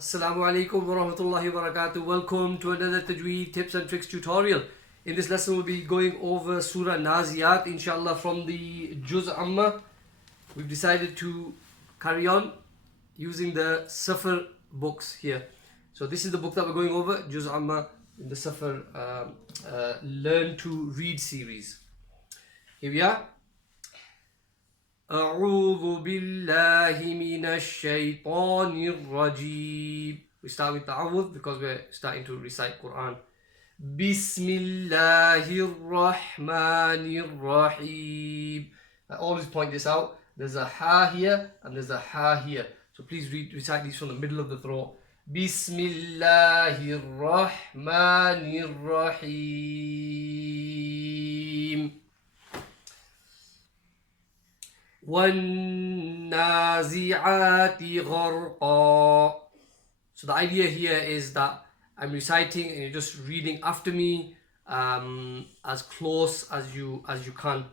Assalamu alaikum wa rahmatullahi wa barakatuh. Welcome to another Tajweed tips and tricks tutorial. In this lesson we'll be going over Surah Naziat inshallah from the Juz Amma. We've decided to carry on using the Safar books here. So this is the book that we're going over, Juz Amma in the Safar Learn to Read series. Here we are. أعوذ بالله من الشيطان الرجيم. We start with ta'awudh because we're starting to recite Qur'an. Bismillahir Rahmanir Rahim. I always point this out. There's a ha here and there's a ha here. So please recite these from the middle of the throat. Bismillahir Rahmanir Rahim. وَالنَّازِعَاتِ غَرْقًا. So the idea here is that I'm reciting and you're just reading after me as close as you can,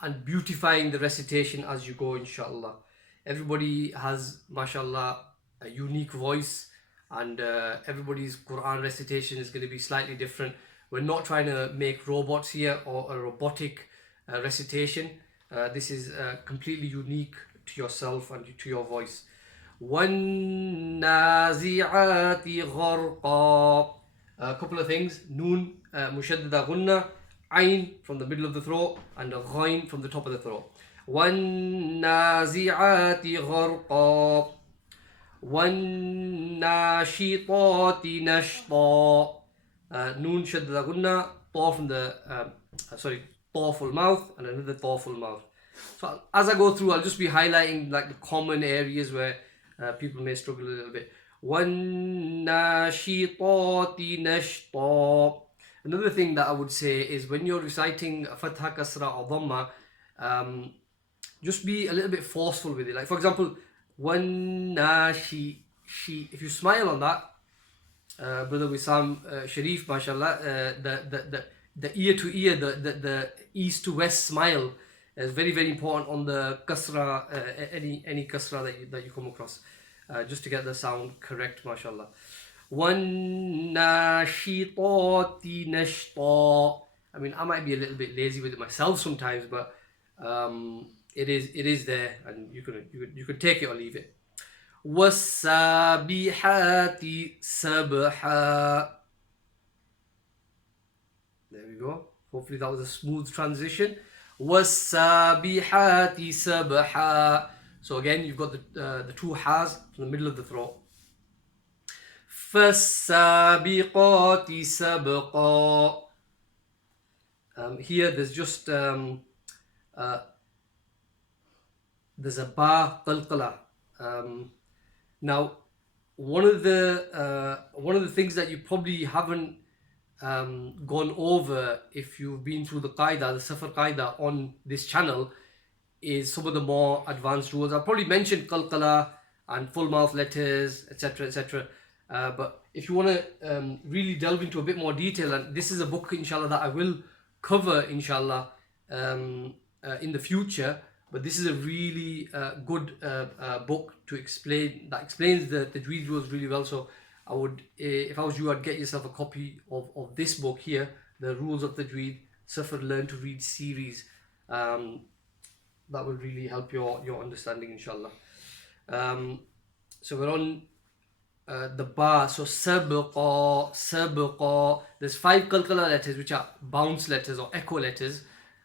and beautifying the recitation as you go, inshallah. Everybody has, mashallah, a unique voice, and everybody's Quran recitation is going to be slightly different. We're not trying to make robots here or a robotic recitation. This is completely unique to yourself and to your voice. وَالنَّازِعَاتِ غَرْقًا. A couple of things. Noon, mushaddada gunna, ayn from the middle of the throat, and ghayn from the top of the throat. وَالنَّازِعَاتِ غَرْقًا. وَالنَّاشِطَاتِ نَشْطًا. Noon shaddada gunna, ta from the full mouth, and another full mouth. So as I go through, I'll just be highlighting like the common areas where people may struggle a little bit. وَالنَّاشِطَاتِ نَشْطًا. Another thing that I would say is when you're reciting Fatha, Kasra or Dhamma, just be a little bit forceful with it. Like for example, وَالنَّاشِ. If you smile on that, Brother Wissam Sharif, mashallah, the ear to ear, the east to west smile is very, very important on the kasra, any kasra that you come across, just to get the sound correct, mashallah. وَالنَّاشِطَاتِ نَشْطًا. I mean, I might be a little bit lazy with it myself sometimes, but it is there, and you could take it or leave it. وَالسَّابِحَاتِ سَبْحًا. There we go. Hopefully that was a smooth transition. وَالسَّابِحَاتِ سَبْحًا. So again, you've got the two has in the middle of the throat. فَالسَّابِقَاتِ سَبْقًا. Here there's just there's a ba qalqala. Now, one of the things that you probably haven't gone over if you've been through the qaida, the Safar qaida on this channel, is some of the more advanced rules. I probably mentioned qalqala and full mouth letters, etc., etc. But if you want to really delve into a bit more detail, and this is a book, inshallah, that I will cover, inshallah, in the future. But this is a really good book to explains the Tajweed rules really well. So I would, if I was you, I'd get yourself a copy of this book here, the Rules of Tajweed Safar Learn to Read series. That will really help your understanding, inshallah. So we're on the ba. So sabqa. There's 5 qalqala letters which are bounce letters or echo letters.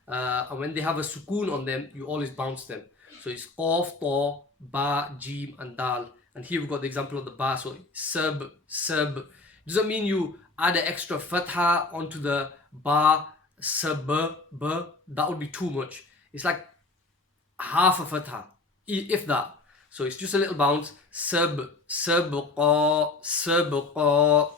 And when they have a sukoon on them, you always bounce them. So it's qaf, ta, ba, jim, and dal. And here we've got the example of the ba. So sab. Doesn't mean you add an extra fatha onto the ba, sab, ba. That would be too much. It's like half a fatha, if that. So it's just a little bounce. Sab, sabqa, sabqa.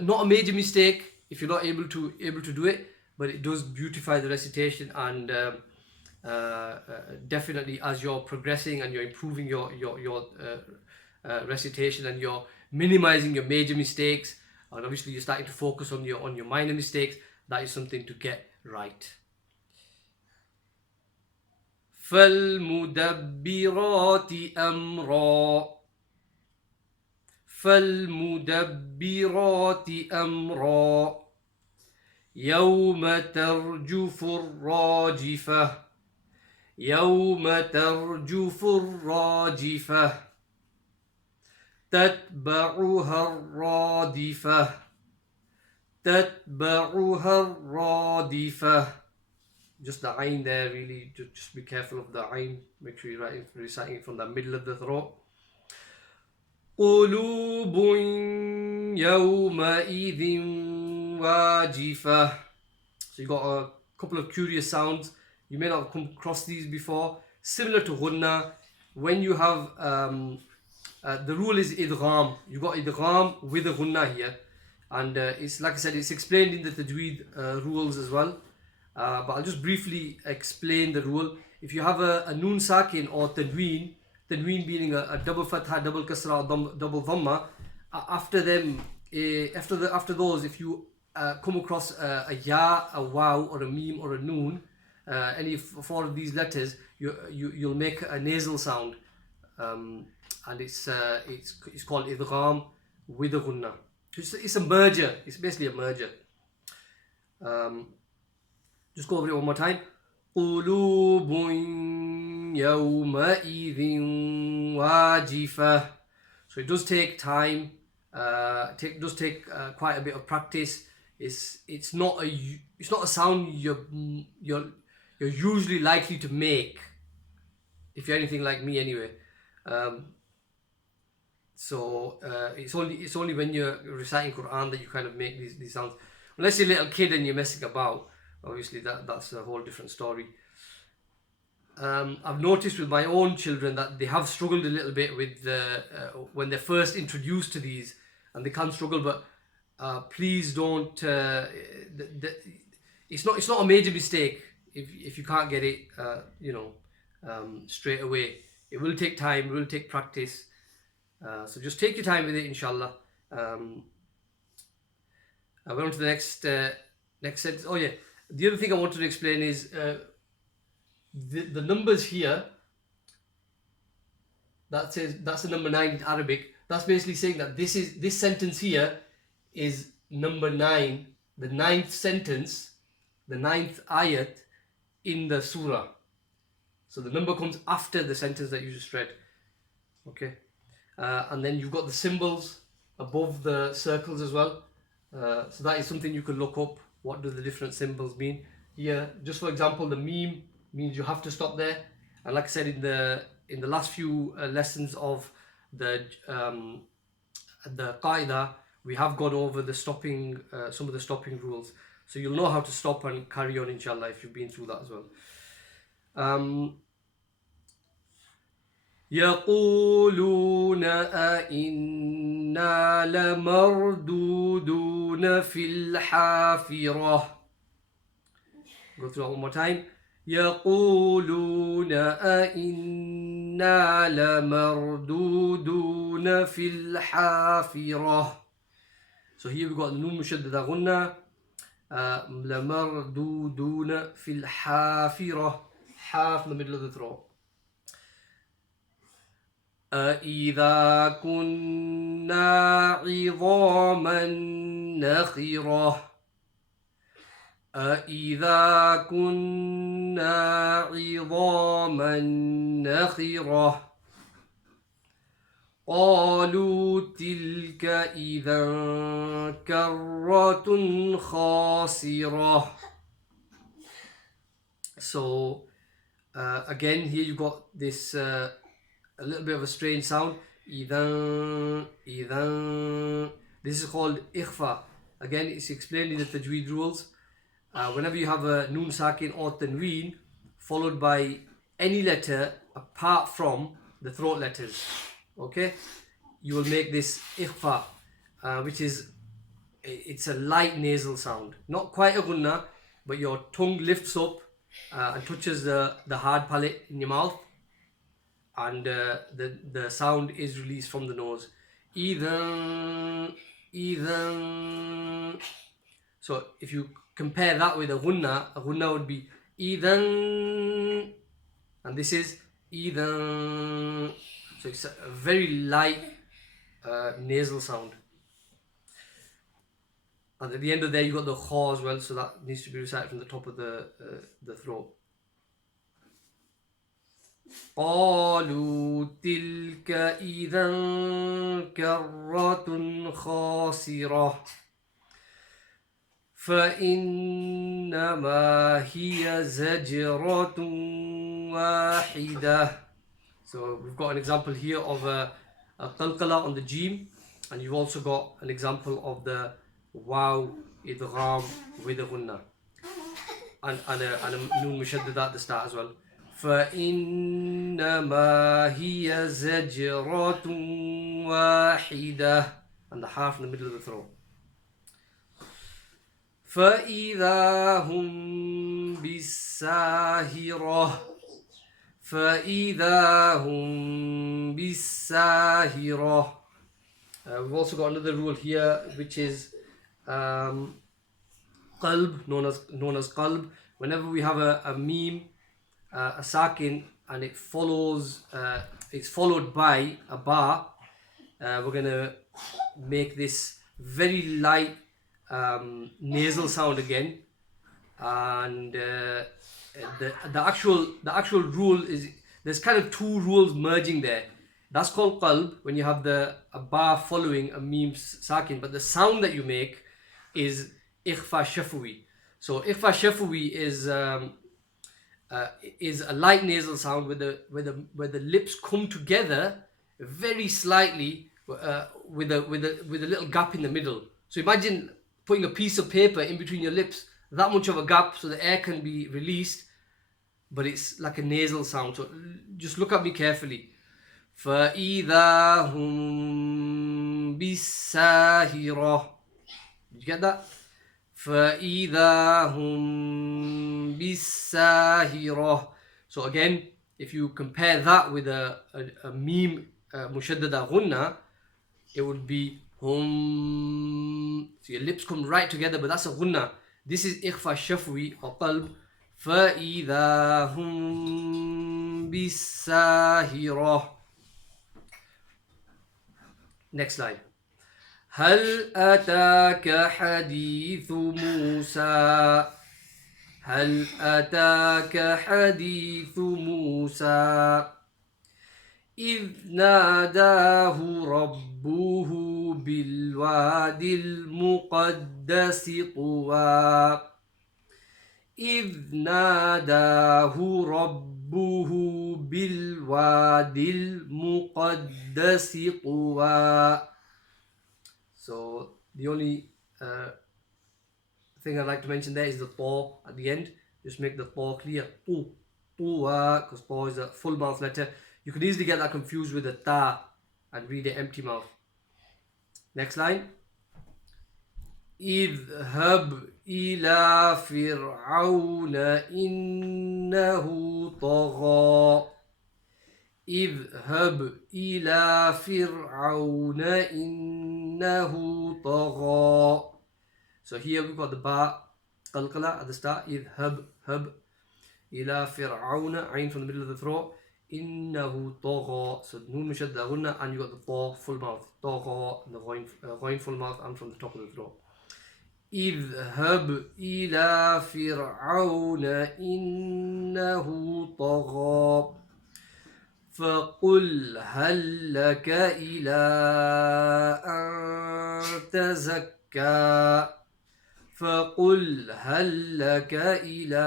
Not a major mistake if you're not able to do it, but it does beautify the recitation, and definitely as you're progressing and you're improving your recitation, and you're minimizing your major mistakes, and obviously you're starting to focus on your minor mistakes, that is something to get right. فَالْمُدَبِّرَاتِ أَمْرًا. فالمدبرات أمرا يوم ترجف الراجفة يوم ترجف الراجفة تتبعها الرادفة تتبعها الرادفة. Just the ayn there, really, just be careful of the ayn. Make sure you're reciting from the middle of the throat. قلوب يومئذ واجفة. So you got a couple of curious sounds. You may not have come across these before. Similar to ghunna, when you have the rule is idgham. You got idgham with a ghunna here, and it's like I said, it's explained in the Tajweed rules as well. But I'll just briefly explain the rule. If you have a noon sakin or tanween, tanween being a double fatha, double kasra, double dhamma, after them, after those, if you come across a ya, a waw, or a meme, or a noon, any four of these letters, you'll make a nasal sound, and it's called idgham with a ghunna. It's a merger. It's basically a merger. Just go over it one more time. قلوب يومئذ واجفة. So it does take time. Does take quite a bit of practice. It's not a sound you're usually likely to make, if you're anything like me anyway. So it's only when you're reciting Qur'an that you kind of make these sounds. Unless you're a little kid and you're messing about, obviously that's a whole different story. I've noticed with my own children that they have struggled a little bit with when they're first introduced to these, and they can struggle. But please don't. It's not a major mistake if you can't get it, straight away. It will take time. It will take practice. So just take your time with it, inshallah. I went on to the next sentence. Oh yeah, the other thing I wanted to explain is the numbers here. That says that's the number 9 in Arabic. That's basically saying that this sentence here is number 9, the 9th sentence, the 9th ayat in the surah. So the number comes after the sentence that you just read. Okay. And then you've got the symbols above the circles as well. So that is something you can look up. What do the different symbols mean? Here, just for example, the meme means you have to stop there. And like I said in the last few lessons of the qaida, we have gone over the stopping, some of the stopping rules. So you'll know how to stop and carry on, inshallah, if you've been through that as well. يقولون أئنا لمردودون في الحافرة. Go through that one more time. يقولون أئنا لمردودون في الحافرة. So here we got the noon mushaddada ghunna. لمردودون في الحافرة. Half in the middle of the throat. أَإِذَا كُنَّا عِظَامًا نَخِرَةً. أَإِذَا كُنَّا عِظَامًا نَخِرَةً. قَالُوا تِلْكَ إِذًا كَرَّةٌ خَاسِرَةٌ. So again, here you got this a little bit of a strange sound. Idan. This is called ikhfa. Again, it's explained in the Tajweed rules. Whenever you have a noon sakin or tanween followed by any letter apart from the throat letters, okay, you will make this ikhfa, which is it's a light nasal sound, not quite a gunna, but your tongue lifts up and touches the hard palate in your mouth, and the sound is released from the nose. Either. So if you compare that with a ghunna would be either, and this is either. So it's a very light nasal sound. And at the end of there, you got the kha as well, so that needs to be recited from the top of the throat. قالوا تلك إذا كرة خاسرة فإنما هي زجرة واحدة. So we've got an example here of a qalqala on the jim, and you've also got an example of the waw idgham with a gunna and a noon mushaddada at the start as well. فإنما هي زجرة واحدة, and the half in the middle of the throat. فإذا هم بالساهرة فإذا هم بالساهرة. We've also got another rule here, which is qalb, known as qalb. Whenever we have a meme, a sakin, and it follows, it's followed by a ba, we're gonna make this very light nasal sound again, and the actual rule is there's kind of two rules merging there. That's called qalb, when you have a ba following a meme sakin, but the sound that you make is ikhfa shafawi. So ikhfa shafawi is a light nasal sound where the lips come together very slightly with a little gap in the middle. So imagine putting a piece of paper in between your lips, that much of a gap so the air can be released, but it's like a nasal sound. So just look at me carefully. فَإِذَا هُمْ بِالسَّاهِرَةِ. Did you get that? فَإِذَا هُمْ بِالسَّاهِرَةِ. So again, if you compare that with a meme mushaddada gunna, it would be hum. So your lips come right together, but that's a gunna. This is ikhfa shafwi or qalb. فَإِذَا هُمْ بِالسَّاهِرَةِ. Next line. هل أتاك حديث موسى هل أتاك حديث موسى إذ ناداه ربه بالواد المقدس طوى إذ ناداه ربه بالواد المقدس طوى. So the only thing I'd like to mention there is the ta at the end. Just make the ta clear. Because ta is a full mouth letter. You could easily get that confused with the ta and read it empty mouth. Next line. اذهب إلى فرعون إنه طغى اذهب إلى فرعون إنه طغى. So here we've got the ba qalqala at the start. اذهب hub إلى فرعون, ayn from the middle of the throat. إنه طغى. So noon mushadda gunna, and you got the ta full mouth. طغى, and the ghain full mouth and from the top of the throat. اذهب إلى فرعون إنه طغى فقل هل لك إلى أن تزكى فقل هل لك إلى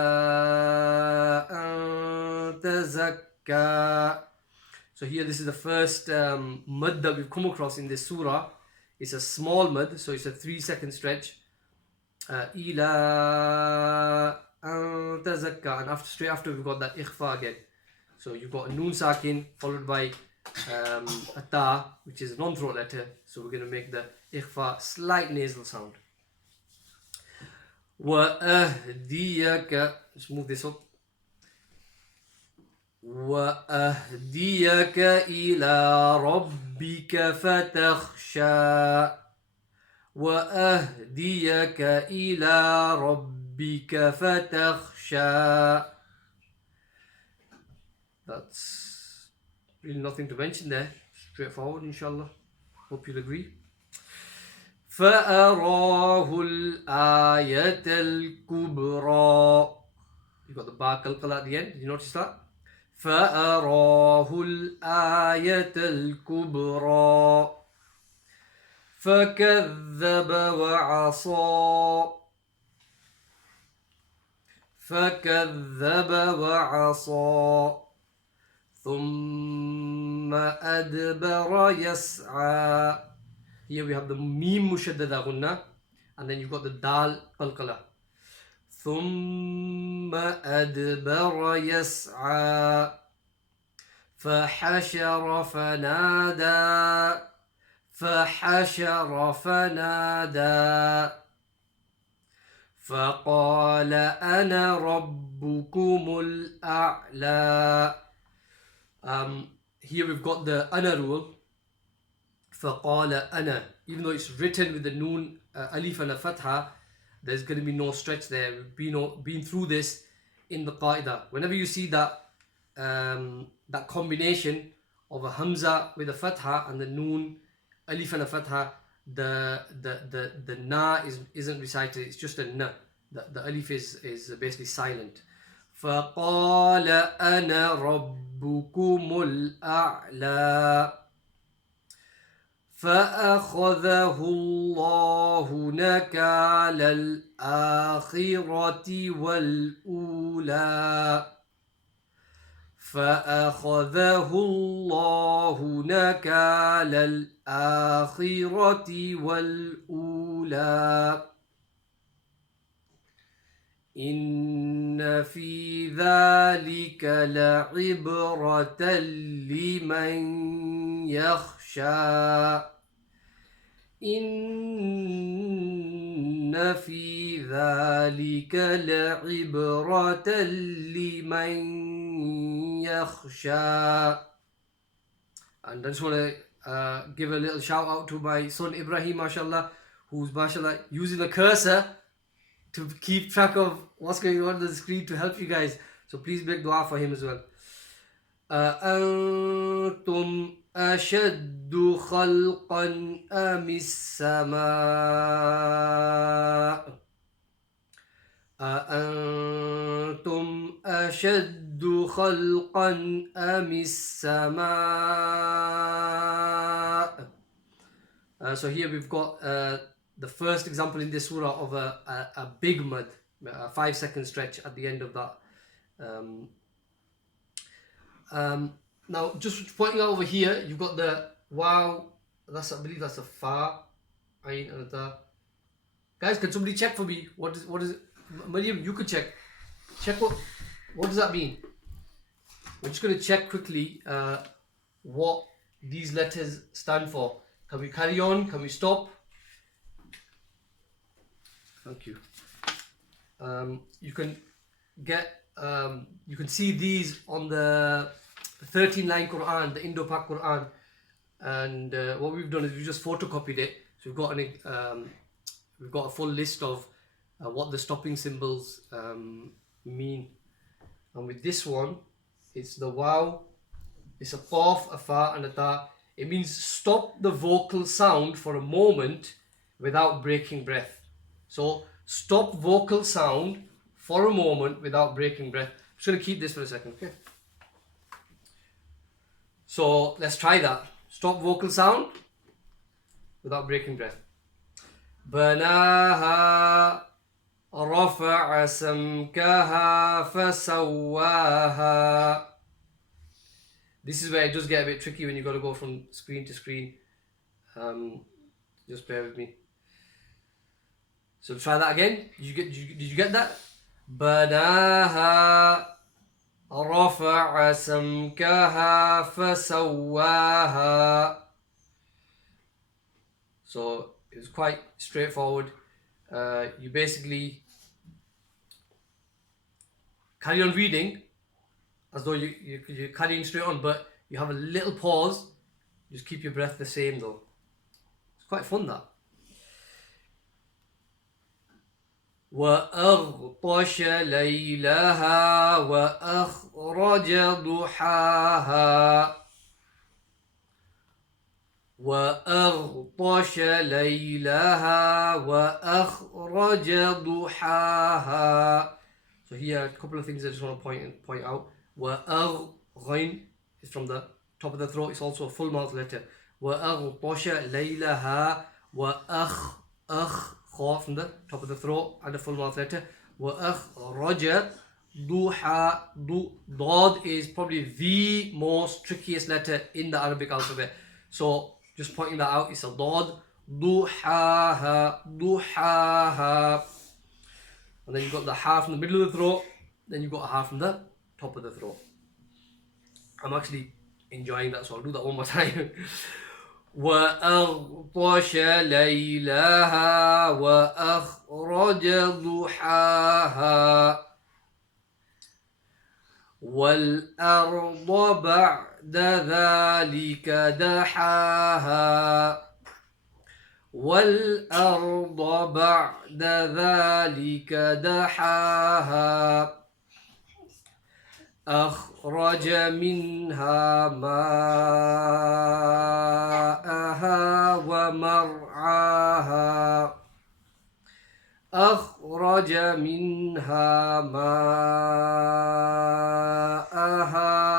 أن تزكى. So here this is the first mud that we've come across in this surah. It's a small mud, so it's a 3-second stretch. إلى أن تزكى, and straight after we've got that ikhfa again. So you've got a noon sakin followed by a ta, which is a non-throat letter. So we're going to make the ikhfa slight nasal sound. وأهديك. Let's move this up. وأهديك إلى ربك فتخشى وأهديك إلى ربك فتخشى. That's really nothing to mention there. Straightforward, inshallah. Hope you'll agree. فَأَرَاهُ الْآيَةَ الْكُبْرَى. You got the ba qalqala at the end. Did you notice that? فَأَرَاهُ الْآيَةَ الْكُبْرَى فَكَذَّبَ وَعَصَى. فَكَذَّبَ وَعَصَى ثُمَّ أَدْبَرَ يَسْعَى. Here we have the mim mushaddada gunna, and then you've got the dal qalqala. ثُمَّ أَدْبَرَ يَسْعَى فَحَشَرَ فَنَادَى. فَحَشَرَ فَنَادَى فَقَالَ أَنَا رَبُّكُمُ الْأَعْلَى. Here we've got the ana rule. فَقَالَ أَنَا. Even though it's written with the noon, alif and a fatha, there's going to be no stretch there. We've been through this in the qaida. Whenever you see that that combination of a hamza with a fatha and the noon, alif and a fatha, the na isn't recited, it's just a na. The alif is basically silent. فَقَالَ أَنَا رَبُّكُمُ الْأَعْلَى فَأَخَذَهُ اللَّهُ نَكَالَ الْآخِرَةِ وَالْأُولَى. فَأَخَذَهُ اللَّهُ نَكَالَ الْآخِرَةِ وَالْأُولَى إِنَّ فِي ذَلِكَ لَعِبْرَةً لِمَنْ يَخْشَى. إِنَّ فِي ذَلِكَ لَعِبْرَةً لِمَنْ يَخْشَى. And I just want to give a little shout out to my son Ibrahim, mashallah, who's mashallah using the cursor to keep track of what's going on the screen to help you guys. So please make dua for him as well. أَأَنْتُمْ أَشَدُّ خَلْقًا أَمِ السَّمَاءُ. أَأَنْتُمْ أَشَدُّ خَلْقًا أَمِ السَّمَاءُ. So here we've got the first example in this surah of a big mud, a 5-second stretch at the end of that. Now, just pointing out over here, you've got the wow. I believe that's a fa, ayn, and a ta. Guys, can somebody check for me? What is it? Maryam, you could check. Check what does that mean? We're just going to check quickly what these letters stand for. Can we carry on? Can we stop? Thank you. You can see these on the 13-line Qur'an, the Indo-Pak Qur'an, and what we've done is we just photocopied it. So we've got a full list of what the stopping symbols mean. And with this one, it's the waw, it's a qaf, a fa, and a ta. It means stop the vocal sound for a moment without breaking breath. So stop vocal sound for a moment without breaking breath. I'm just going to keep this for a second, okay? So let's try that. Stop vocal sound without breaking breath. بناها رفع سمكها فسواها. This is where it does get a bit tricky when you got to go from screen to screen. Just bear with me. So try that again. Did you get that? بناها رفع سمكها فسواها. So it's quite straightforward. You basically carry on reading as though you're carrying straight on, but you have a little pause. Just keep your breath the same though. It's quite fun that. وَأَغْطَشَ لَيْلَهَا وَأَخْرَجَ ضُحَاهَا. وأغطش ليلها وأخرج ضحاها. So here a couple of things I just want to point out. Ghain is from the top of the throat. It's also a full mouth letter. وأغطش ليلها kha from the top of the throat and a full mouth letter. وأخرج duha. Dad is probably the most trickiest letter in the Arabic alphabet. So just pointing that out, it's a dad. Duhaha. And then you've got the ha from the middle of the throat. Then you've got a ha from the top of the throat. I'm actually enjoying that, so I'll do that one more time. وأغطش ليلها وأخرج ضحاها والأرض بعد ذلك دحاها والأرض بعد ذلك دحاها أخرج منها ماءها ومرعاها أخرج منها ماءها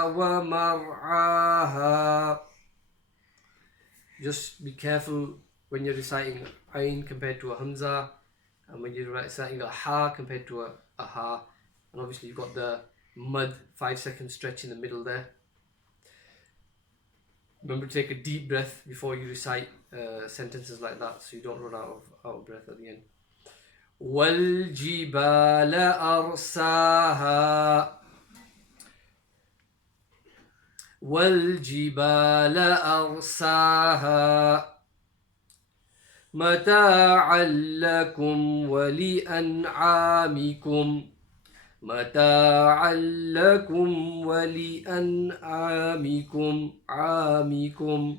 ومرعاها. Just be careful when you're reciting Ain compared to a Hamza, and when you're reciting a Ha compared to a Ha. And obviously you've got the mud 5-second stretch in the middle there. Remember to take a deep breath before you recite sentences like that, so you don't run out of breath at the end. وَالْجِبَالَ أَرْسَاهَا وَالْجِبَالَ أَرْسَاهَا مَتَاعًا لَكُمْ وَلِأَنْعَامِكُمْ متاعا لكم ولأنعامكم عامكم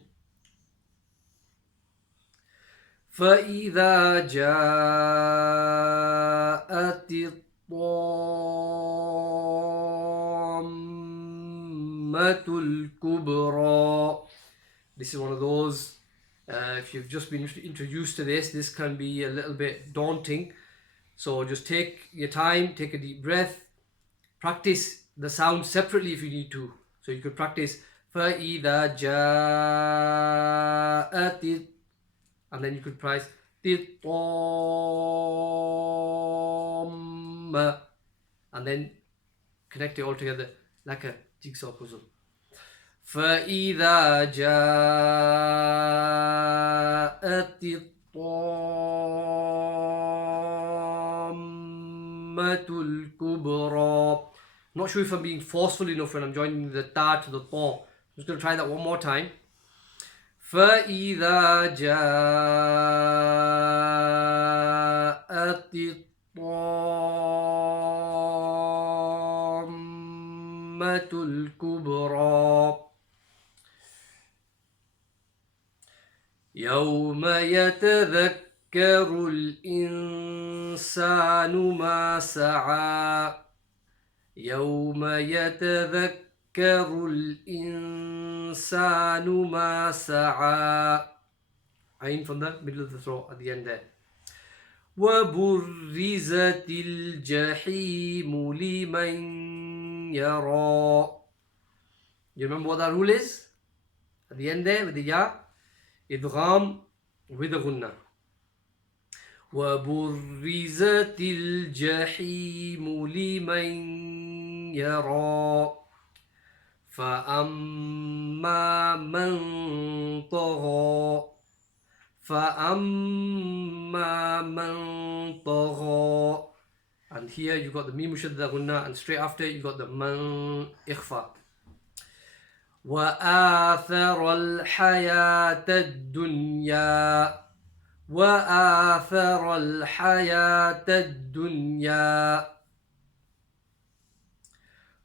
فإذا جاءت الطامة الكبرى. This is one of those, if you've just been introduced to this can be a little bit daunting. So just take your time, take a deep breath, practice the sound separately if you need to. So you could practice فَإِذَا جَاءَتِ, and then you could practice الطَّامَّة, and then connect it all together like a jigsaw puzzle. فَإِذَا جَاءَتِ الطَّامَّةُ الْكُبْرَى. Not sure if I'm being forceful enough when I'm joining the ta to the ta. I'm just going to try that one more time. فَإِذَا جَاءَتِ الطَّامَّةُ الْكُبْرَى يوم يتذكر الإنسان ما سعى يوم يتذكر الإنسان ما سعى. Ain from the middle of the throat at the end there. وبرزت الجحيم لمن يرى. You remember what that rule is? At the end there with the ya, idgham with a gunna. وبرزت الجحيم لمن يرى فأما من طغى فأما من طغى. And here you got the mim mushadda gunna, and straight after you got the man ikhfa. وآثر الحياة الدنيا وآثر الحياة الدنيا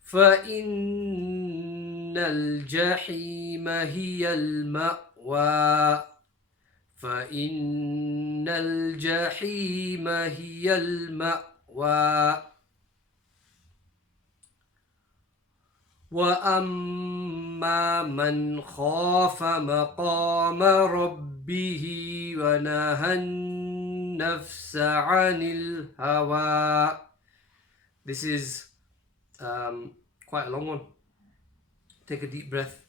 فإن الجحيم هي المأوى فإن الجحيم هي المأوى. وأما من خاف مقام ربه ونهى النفس عن الهوى. This is quite a long one. Take a deep breath.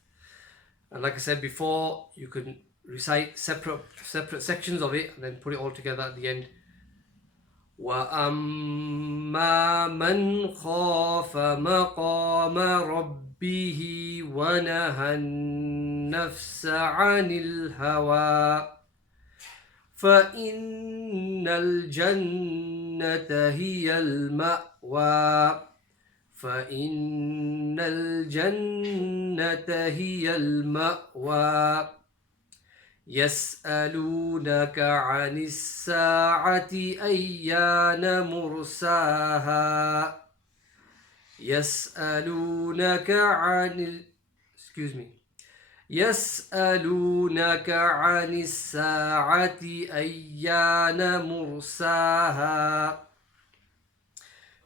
And like I said before, you can recite separate sections of it and then put it all together at the end. وَأَمَّا مَنْ خَافَ مَقَامَ رَبِّهِ وَنَهَى النَّفْسَ عَنِ الْهَوَى فَإِنَّ الْجَنَّةَ هِيَ الْمَأْوَى فَإِنَّ الْجَنَّةَ هِيَ الْمَأْوَى يسألونك عن الساعة أيان مرساها يسألونك عن يسألونك عن الساعة أيان مرساها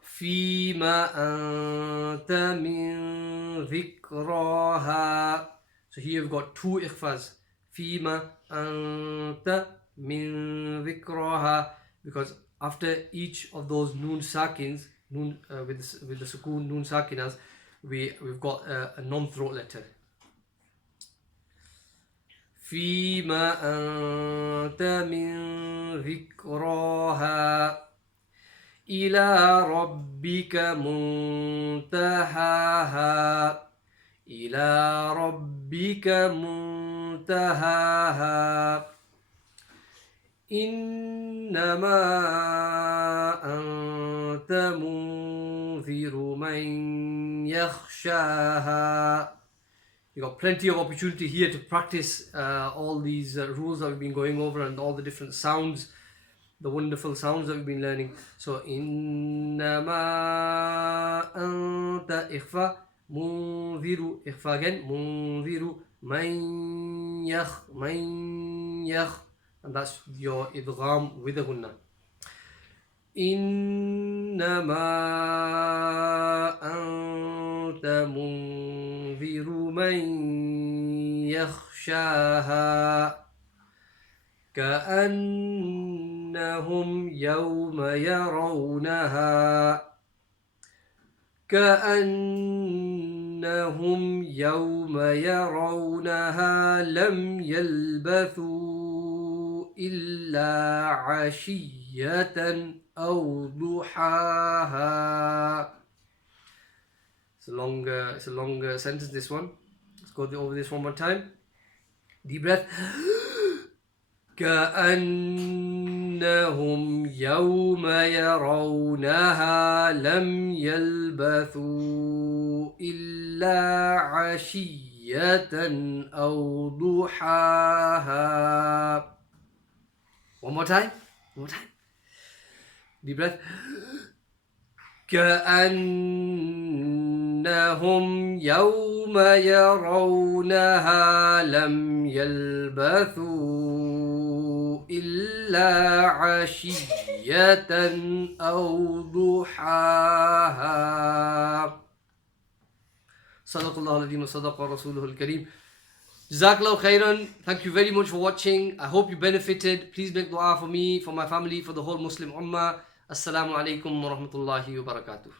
فيما أنت من ذكراها. So here you've got two ikhfas. فيما أنت من ذكراها, because after each of those noon sakins, noon with the sukoon noon sakinas, we've got a non-throat letter. فيما أنت من ذكراها إلى ربك منتهاها إلى ربك منتهاها إنما أنت منذر من يخشاها. You got plenty of opportunity here to practice all these rules that we've been going over and all the different sounds, the wonderful sounds that we've been learning. So إنما أنت إخفاء منذر إخفاء again منذر من يخ, and that's your idgham with a gunna. إنما أنت منذر من يخشاها كأنهم يوم يرونها كأنهم يوم يرونها لم يلبثوا إلا عشية أو ضحاها. It's a long sentence, this one. Let's go over this one more time. Deep breath. كأنهم يوم يرونها لم يلبثوا إلا عشية أو ضحاها. One more time. Deep breath. كأنهم يوم يرونها لم يلبثوا إلا عشية أو ضحاها. صدق الله العظيم وصدق رسوله الكريم. Jazakallah khairan. Thank you very much for watching. I hope you benefited. Please make dua for me, for my family, for the whole Muslim Ummah. Assalamu alaikum wa rahmatullahi wa barakatuh.